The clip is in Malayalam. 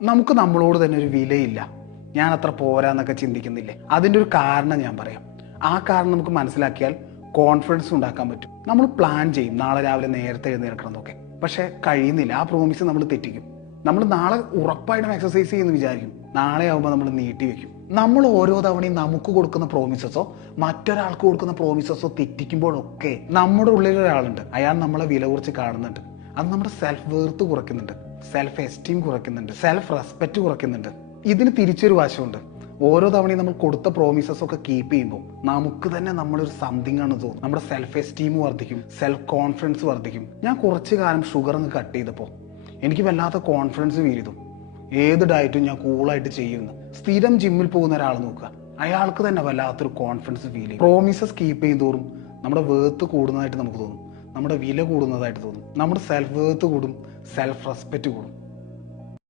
നമുക്ക് നമ്മളോട് തന്നെ ഒരു വിലയില്ല. ഞാൻ അത്ര പോരാന്നൊക്കെ ചിന്തിക്കുന്നില്ലേ? അതിൻ്റെ ഒരു കാരണം ഞാൻ പറയാം. ആ കാരണം നമുക്ക് മനസ്സിലാക്കിയാൽ കോൺഫിഡൻസ് ഉണ്ടാക്കാൻ പറ്റും. നമ്മൾ പ്ലാൻ ചെയ്യും നാളെ രാവിലെ നേരത്തെ എഴുന്നേൽക്കണം എന്നൊക്കെ, പക്ഷെ കഴിയുന്നില്ല. ആ പ്രോമിസ് നമ്മൾ തെറ്റിക്കും. നമ്മൾ നാളെ ഉറപ്പായിട്ടും എക്സസൈസ് ചെയ്യുമെന്ന് വിചാരിക്കും, നാളെ ആകുമ്പോൾ നമ്മൾ നീട്ടി വെക്കും. നമ്മൾ ഓരോ തവണയും നമുക്ക് കൊടുക്കുന്ന പ്രോമിസസോ മറ്റൊരാൾക്ക് കൊടുക്കുന്ന പ്രോമിസസോ തെറ്റിക്കുമ്പോഴൊക്കെ നമ്മുടെ ഉള്ളിൽ ഒരാളുണ്ട്, അയാൾ നമ്മളെ വില കുറിച്ച് കാണുന്നുണ്ട്. അത് നമ്മുടെ സെൽഫ് വേർത്ത് കുറയ്ക്കുന്നുണ്ട്, സെൽഫ് എസ്റ്റീം കുറയ്ക്കുന്നുണ്ട്, സെൽഫ് റെസ്പെക്റ്റ് കുറയ്ക്കുന്നുണ്ട്. ഇതിന് തിരിച്ചൊരു വശമുണ്ട്. ഓരോ തവണയും നമ്മൾ കൊടുത്ത പ്രോമിസസ് ഒക്കെ കീപ്പ് ചെയ്യുമ്പോൾ നമുക്ക് തന്നെ നമ്മളൊരു സംതിങ് ആണ് തോന്നും. നമ്മുടെ സെൽഫ് എസ്റ്റീം വർദ്ധിക്കും, സെൽഫ് കോൺഫിഡൻസ് വർദ്ധിക്കും. ഞാൻ കുറച്ച് കാലം ഷുഗർ അങ്ങ് കട്ട് ചെയ്തപ്പോൾ എനിക്ക് വല്ലാത്ത കോൺഫിഡൻസ് ഫീൽ ചെയ്തു. ഏത് ഡയറ്റും ഞാൻ കൂളായിട്ട് ചെയ്യുന്നു. സ്ഥിരം ജിമ്മിൽ പോകുന്ന ഒരാൾ നോക്കുക, അയാൾക്ക് തന്നെ വല്ലാത്തൊരു കോൺഫിഡൻസ് ഫീൽ ചെയ്യും. പ്രോമിസസ് കീപ്പ് ചെയ്യും തോറും നമ്മുടെ വേർത്ത് കൂടുന്നതായിട്ട് നമുക്ക് തോന്നും, നമ്മുടെ വില കൂടുന്നതായിട്ട് തോന്നും, നമ്മുടെ സെൽഫ് വേർത്ത് കൂടും, സെൽഫ് റെസ്പെക്റ്റ് കൂടും.